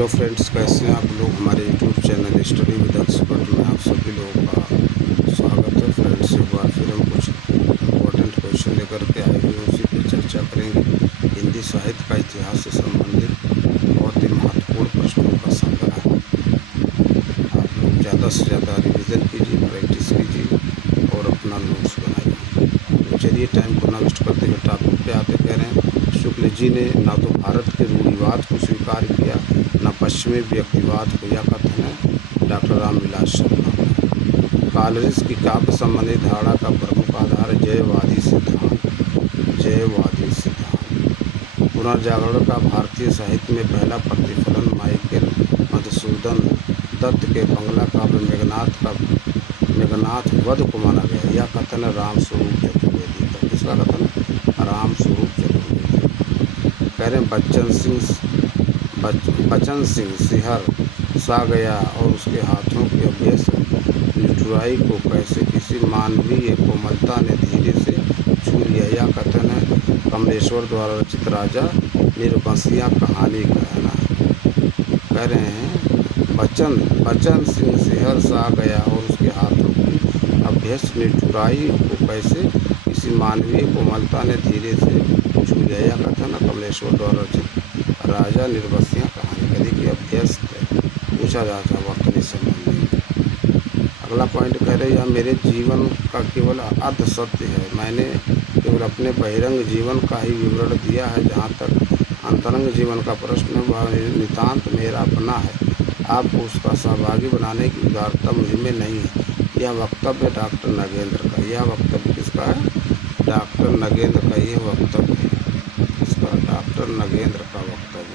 Hello friends, कैसे हैं आप लोग। हमारे YouTube channel study with expert में आप सभी लोगों का स्वागत है। फ्रेंड्स, एक बार फिर हम कुछ इम्पोर्टेंट क्वेश्चन लेकर के आए हुए हैं, उसी पर चर्चा करेंगे। हिंदी साहित्य का इतिहास से संबंधित बहुत ही महत्वपूर्ण प्रश्नों का संग्रह है। आप लोग ज़्यादा से ज़्यादा रिविज़न कीजिए, प्रैक्टिस कीजिए और अपना नोट्स बनाइए। तो चलिए टाइम को ना वेस्ट करते हुए टॉपिक पे आते। कह रहे हैं, शुक्ल जी ने ना तो भारत के रूढ़िवाद को स्वीकार किया, न पश्चिमी व्यक्तिवाद को। यह कथन है डॉक्टर रामविलास शर्मा। कालरिस की काव्य संबंधी धारणा का प्रमुख आधार जयवादी सिद्धांत। जयवादी सिद्धांत पुनर्जागरण का भारतीय साहित्य में पहला प्रतिफलन माइकल मधुसूदन दत्त के बंगला काव्य मेघनाथ वध को माना गया। यह कथन है रामस्वरूप चतुर्वेदी का। किसका कथन है? रामस्वरूप चतुर्वेदी। कह रहे हैं, बचन सिंह सिहर सा गया और उसके हाथों की अभ्यस निठुराई को कैसे किसी मानवीय कोमलता ने धीरे से छू लिया। यह कथन है कमलेश्वर द्वारा रचित राजा निर्बंसिया कहानी का है ना। कह रहे हैं, बचन सिंह सिहर सा गया और उसके हाथों की अभ्यस निठुराई को कैसे किसी मानवीय कोमलता ने धीरे से छू लिया। यह कथन है कमलेश्वर द्वारा रचित राजा निर्बंसिया कहानी का। देखिए, अभ्यस्त पूछा जाता है वर्तनी संबंधी में। अगला पॉइंट कह रहे, यह मेरे जीवन का केवल अर्ध सत्य है। मैंने केवल अपने बहिरंग जीवन का ही विवरण दिया है। जहाँ तक अंतरंग जीवन का प्रश्न है, वह नितांत मेरा अपना है। आपको उसका सहभागी बनाने की उदारता मुझ में नहीं है। यह वक्तव्य डॉक्टर नगेंद्र का। यह वक्तव्य किसका है? डॉक्टर नगेंद्र का यह वक्तव्य है। इसका डॉक्टर नगेंद्र का वक्तव्य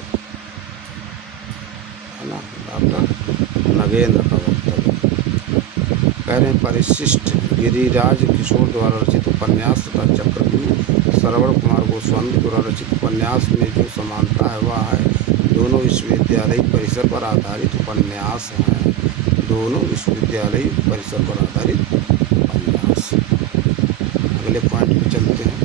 है ना, डॉक्टर नगेंद्र का वक्तव्य। कह रहे हैं, परिशिष्ट गिरिराज किशोर द्वारा रचित उपन्यास तथा चक्रव्यूह श्रवण कुमार गोस्वामी द्वारा रचित उपन्यास में जो समानता है वह है दोनों विश्वविद्यालय परिसर पर आधारित उपन्यास हैं। दोनों विश्वविद्यालय परिसर पर आधारित उपन्यास। अगले पॉइंट पे चलते हैं।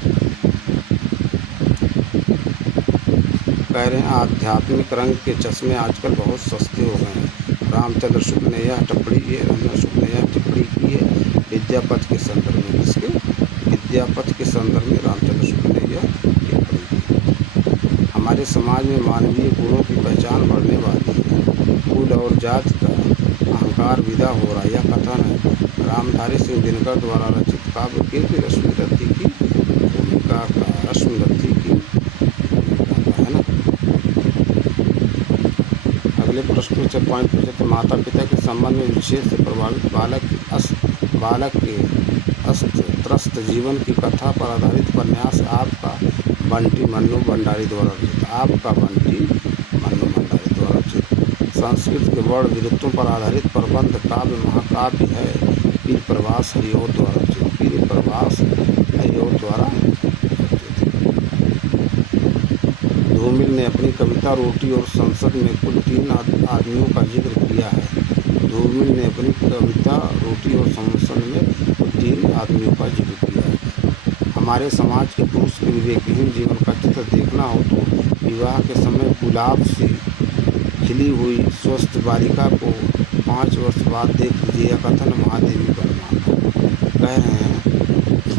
कह रहे हैं, आध्यात्मिक रंग के चश्मे आजकल बहुत सस्ते हो गए हैं। रामचंद्र शुक्ल ने यह टिप्पणी की है विद्यापति के संदर्भ में। किसके? विद्यापति के संदर्भ में रामचंद्र शुक्ल ने यह टिप्पणी की। हमारे समाज में मानवीय गुणों की पहचान बढ़ने वाली है। कुल और जाति का अहंकार विदा हो रहा है। यह कथन है रामधारी सिंह दिनकर द्वारा रचित काव्य के रश्मि रथी की भूमिका का। रश्मि रथी की है ना। अगले प्रश्न से पॉइंट पर चलते। माता पिता के संबंध में विच्छेद से प्रभावित बालक के त्रस्त जीवन की कथा पर आधारित उपन्यास आपका बंटी मन्नू भंडारी द्वारा रचित। आपका बंटी मन्नू भंडारी द्वारा रचित। संस्कृत के वर्ण विरुद्धों पर आधारित प्रबंध काव्य महाकाव्य है पीर प्रवास हरिओं द्वारा रचित। पीर प्रवास हरिओं द्वारा धूमिल ने अपनी कविता रोटी और संसद में कुल 3 आदमियों का जिक्र किया है। धूमिल ने अपनी कविता रोटी और संसद में कुल 3 आदमियों का जिक्र किया है। हमारे समाज के पुरुष के विवेकहीन जीवन का चित्र देखना हो तो विवाह के समय गुलाब सी खिली हुई स्वस्थ बालिका को 5 वर्ष बाद देख लीजिए। यह कथन महादेवी वर्मा का। कह रहे हैं,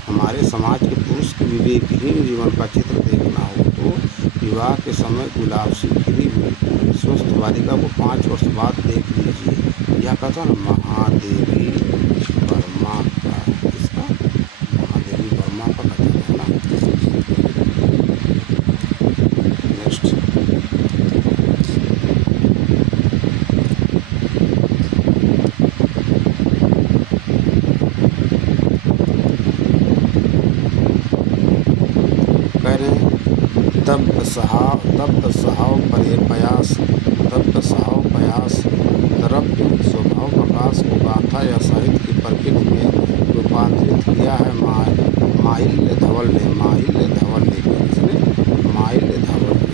हमारे समाज के पुरुष के विवेकहीन जीवन का चित्र देखना हो तो विवाह के समय गुलाब से खिली हुई स्वस्थ बालिका को 5 वर्ष बाद देख लीजिए। यह कथन महादेवी वर्मा का। इसका महादेवी वर्मा का कथन है ना। नेक्स्ट, कह रहे हैं, तब सहाव पयास द्रव्य स्वभाव प्रकाश को गाथा या साहित्य की प्रकृति में रूपांतरित किया है माहिल्य धवल ने। किसने? माहिल्य धवल ने।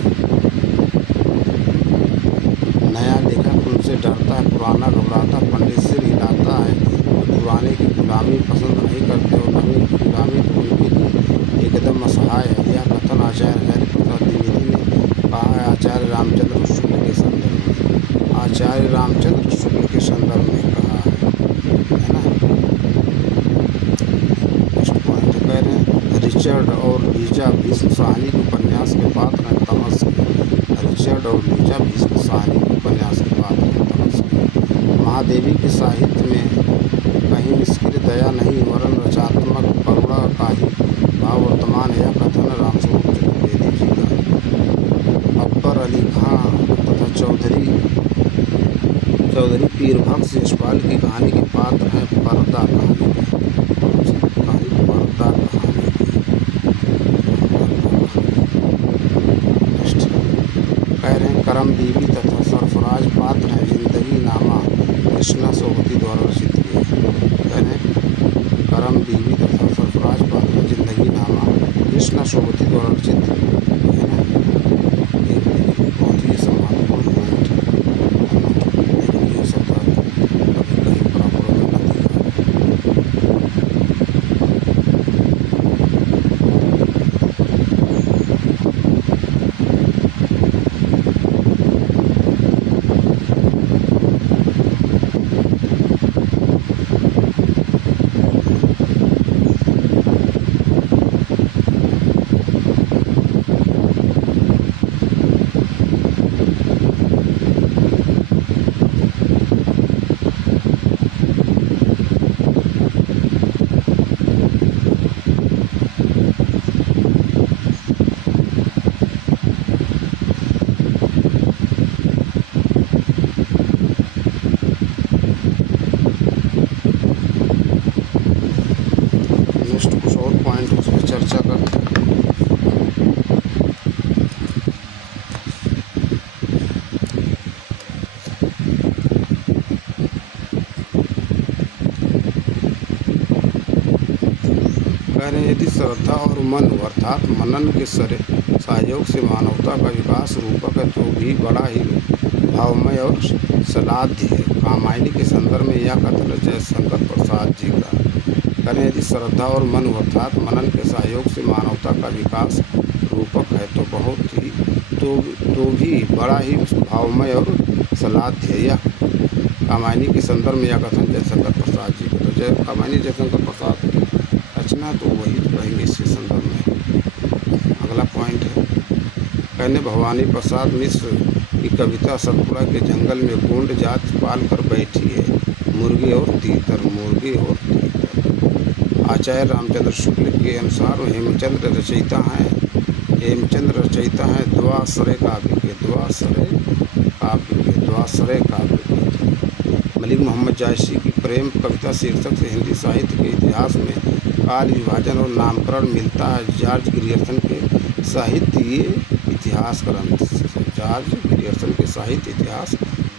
नया लेखक उनसे डरता है, पुराना घबराता, पंडित सिर हिलाता है। पुराने की गुलामी पसंद नहीं करते और नवीन की गुलामी तो उनके लिए एकदम असहाय है। यह कथन आचार्य हरिप्रसाद द्विवेदी ने कहा है आचार्य रामचंद्र शुक्ल के संदर्भ में। रिचर्ड और लीजा भीष्म साहनी के उपन्यास के पात्र हैं तमस के। रिचर्ड और लीजा भीष्म साहनी के उपन्यास के पात्र हैं तमस के। महादेवी के साहित्य में कहीं निष्क्रिय दया नहीं वरन रचनात्मक करुणा का ही भाव वर्तमान है, यह कथन रामस्वरूप चतुर्वेदी जी का। अकबर अली खां तथा चौधरी पीरभक्त यशपाल की कहानी के पात्र हैं पर्दा कहानी पर्दा कहानी कह रहे हैं करम बीबी तथा सरफराज पात्र हैं जिंदगी नामा कृष्णा सोबती द्वारा रचित किए। कह रहे हैं करम बीबी तथा सरफराज पात्र हैं जिंदगी नामा कृष्णा सोबती द्वारा रचित है ना। बहुत ही महत्वपूर्ण पॉइंट लेकिन ये सब कभी कहीं प्रॉपर में न दिखा। नेक्स्ट कुछ और पॉइंट उस पर चर्चा करते हैं। कह रहे हैं यदि श्रद्धा और मन अर्थात मनन के सहयोग से मानवता का विकास रूपक है तो भी बड़ा ही भावमय और सलाध्य है। कामायनी के संदर्भ में यह कथन जयशंकर प्रसाद जी का। करें यदि श्रद्धा और मन अर्थात मनन के सहयोग से मानवता का विकास रूपक है तो बहुत ही तो भी बड़ा ही भावमय और सलाध्य है। यह कामायनी के संदर्भ में यह कथन जयशंकर प्रसाद जी को। तो कामायनी जयशंकर प्रसाद की रचना तो वही तो कहेंगे इसके संदर्भ में। अगला पॉइंट है कहने भवानी प्रसाद मिश्र की कविता सतपुड़ा के जंगल में गोंड जात पाल कर बैठी है मुर्गी और तीतर मुर्गी और तीतर। आचार्य रामचंद्र शुक्ल के अनुसार हेमचंद्र रचयिता हैं द्वाश्रय काव्य के। मलिक मोहम्मद जायसी की प्रेम कविता शीर्षक से हिंदी साहित्य के इतिहास में काल विभाजन और नामकरण मिलता है जॉर्ज ग्रियर्सन के साहित्य इतिहास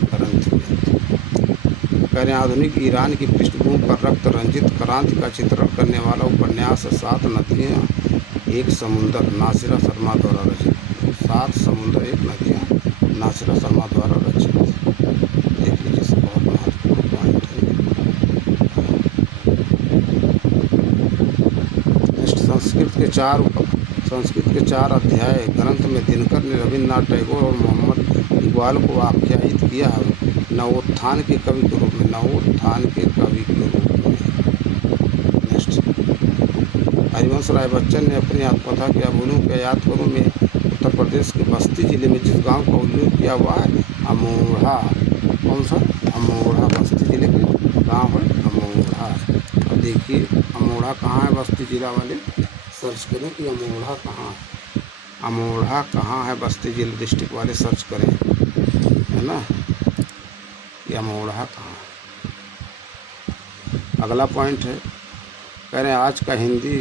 ग्रंथ में। कह रहे आधुनिक ईरान की पृष्ठभूमि पर रक्त रंजित क्रांति का चित्रण करने वाला उपन्यास सात नदियाँ एक समुंदर नासिरा शर्मा द्वारा रचित। सात समुंदर एक नदियाँ नासिरा शर्मा द्वारा रचित। देख लीजिए इसे बहुत महत्वपूर्ण पॉइंट है। नेक्स्ट संस्कृत के चार अध्याय ग्रंथ में दिनकर ने रविन्द्रनाथ टैगोर और मोहम्मद इकबाल को आख्यायित किया है नवोत्थान के कवि के रूप में। नेक्स्ट हरिवंश राय बच्चन ने अपनी आत्मकथा क्या बोलूं क्या याद करूं में उत्तर प्रदेश के बस्ती जिले में जिस गांव का उल्लेख किया हुआ है अमोढ़ा। कौन सा? अमोढ़ा बस्ती जिले के गांव है अमोढ़ा। अब देखिए अमोढ़ा कहाँ है बस्ती जिला वाले सर्च करें कि अमोढ़ा कहाँ है बस्ती जिला डिस्ट्रिक्ट वाले सर्च करें है ना कि अमोढ़ा कहाँ है। अगला पॉइंट है कह रहे हैं आज का हिंदी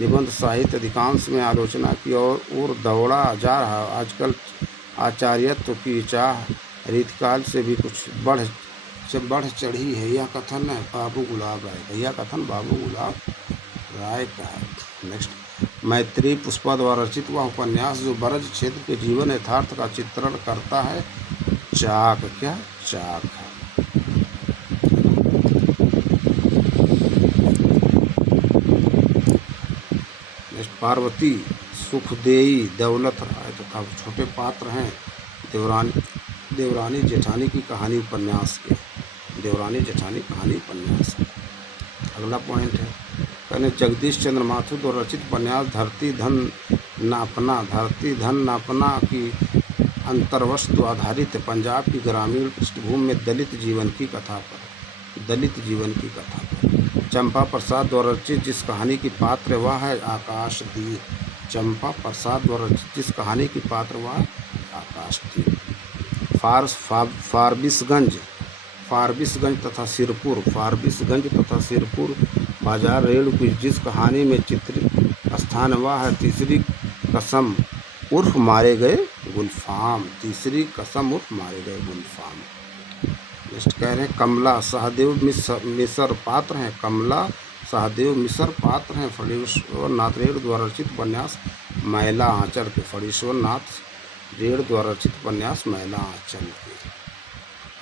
निबंध साहित्य अधिकांश में आलोचना की ओर दौड़ा जा रहा। आजकल आचार्यत्व की चाह रीतकाल से भी कुछ बढ़ चढ़ी है। यह कथन बाबू गुलाब राय का है। नेक्स्ट मैत्री पुष्पा द्वारा रचित वह उपन्यास जो ब्रज क्षेत्र के जीवन यथार्थ का चित्रण करता है चाक है। पार्वती सुखदेई दौलत राय तथा छोटे पात्र हैं देवरानी जेठानी की कहानी उपन्यास के। अगला पॉइंट है कहने जगदीश चंद्र माथुर द्वारा रचित उपन्यास धरती धन नापना की अंतर्वस्तु आधारित है। पंजाब की ग्रामीण पृष्ठभूमि में दलित जीवन की कथा पर चंपा प्रसाद द्वारा रचित जिस कहानी की पात्र वह है आकाशदीप। चंपा प्रसाद द्वारा रचित जिस कहानी की पात्र वह आकाशदीप। फारबिसगंज तथा सिरपुर बाजार रेल की जिस कहानी में चित्रित स्थान वह है तीसरी कसम उर्फ मारे गए गुलफाम। नेक्स्ट कह रहे हैं कमला सहदेव मिसर पात्र हैं। फणीश्वर नाथ रेड़ द्वारा रचित उपन्यास मैला आंचल के।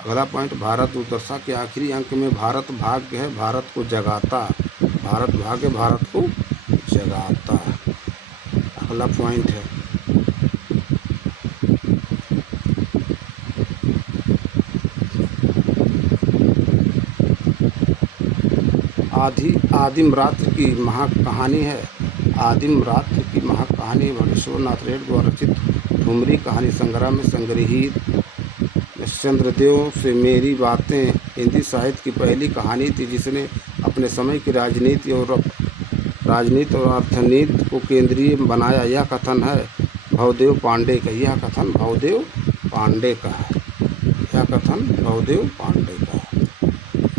अगला पॉइंट भारत दुर्दशा के आखिरी अंक में भारत भाग्य है भारत को जगाता। अगला पॉइंट है आदिम रात्र की महाकहानी है। भगेश्वर नाथ रेड़ द्वारा रचित ठुमरी कहानी संग्रह में संग्रहित। चंद्रदेव से मेरी बातें हिंदी साहित्य की पहली कहानी थी जिसने अपने समय की राजनीति और अर्थनीति को केंद्रीय बनाया। यह कथन भवदेव पांडे का है।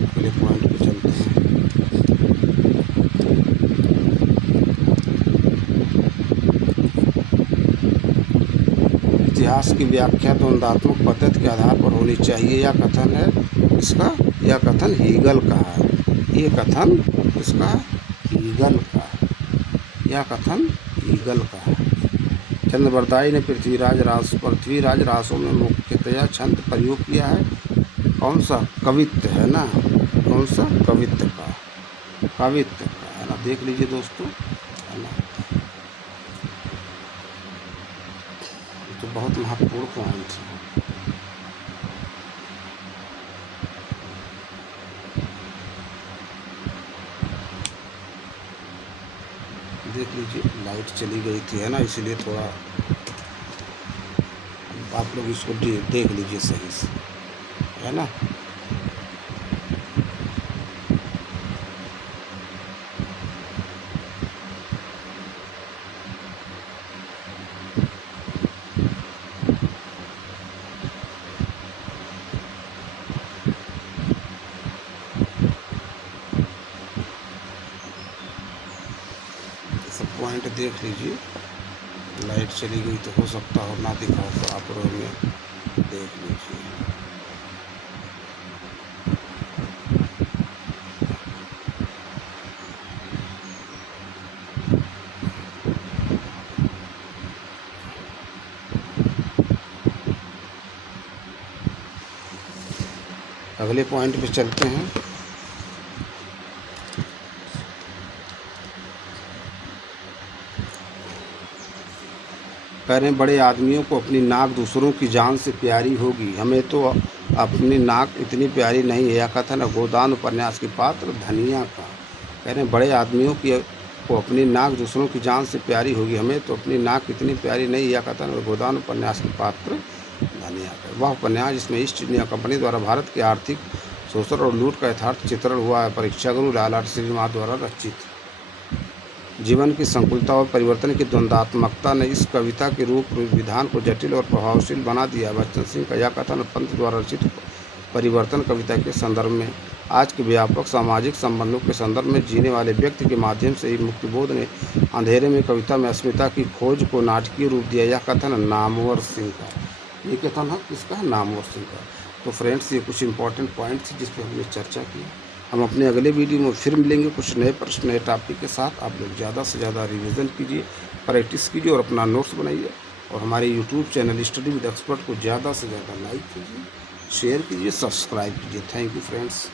अगले पॉइंट पे चलते हैं। इतिहास की व्याख्या द्वंदात्मक पद्धति के आधार पर होनी चाहिए। यह कथन हीगल का है। चंद्रबरदाई ने पृथ्वीराज रासों में मुख्यतया छंद प्रयोग किया है। कौन सा कवित्व है ना, कवित्व का है ना। देख लीजिए दोस्तों, है ना, तो बहुत महत्वपूर्ण पॉइंट है। देख लीजिए लाइट चली गई थी, है ना, इसलिए थोड़ा आप लोग इसको देख लीजिए सही से, है ना। सब पॉइंट देख लीजिए। लाइट चली गई तो हो सकता हो ना दिखाओ, तो आप लोग में देख लीजिए। अगले पॉइंट पे चलते हैं। कह रहे हैं बड़े आदमियों को अपनी नाक दूसरों की जान से प्यारी होगी, हमें तो अपनी नाक इतनी प्यारी नहीं है। यह कथन है गोदान उपन्यास की पात्र धनिया का। कह रहे हैं बड़े आदमियों को अपनी नाक दूसरों की जान से प्यारी होगी, हमें तो अपनी नाक इतनी प्यारी नहीं। यह कथन है गोदान उपन्यास की पात्र धनिया का। वह उपन्यास जिसमें ईस्ट इंडिया कंपनी द्वारा भारत के आर्थिक शोषण और लूट का यथार्थ चित्रण हुआ है। परीक्षा गुरु लालाट श्रीनिवास द्वारा रचित। जीवन की संकुलता और परिवर्तन की द्वंदात्मकता ने इस कविता के रूप विधान को जटिल और प्रभावशील बना दिया। बच्चन सिंह का यह कथन पंत द्वारा रचित परिवर्तन कविता के संदर्भ में आज के व्यापक सामाजिक संबंधों के संदर्भ में जीने वाले व्यक्ति के माध्यम से ही मुक्तिबोध ने अंधेरे में कविता में अस्मिता की खोज को नाटकीय रूप दिया। यह कथन नामवर सिंह का। ये कथन है किसका? नामवर सिंह का। तो फ्रेंड्स, ये कुछ इंपॉर्टेंट पॉइंट थे जिस पर हमने चर्चा की। हम अपने अगले वीडियो में फिर मिलेंगे कुछ नए प्रश्न, नए टॉपिक के साथ। आप लोग ज़्यादा से ज़्यादा रिवीजन कीजिए, प्रैक्टिस कीजिए और अपना नोट्स बनाइए। और हमारे YouTube channel study with expert को ज़्यादा से ज़्यादा लाइक कीजिए, शेयर कीजिए, सब्सक्राइब कीजिए। Thank you friends.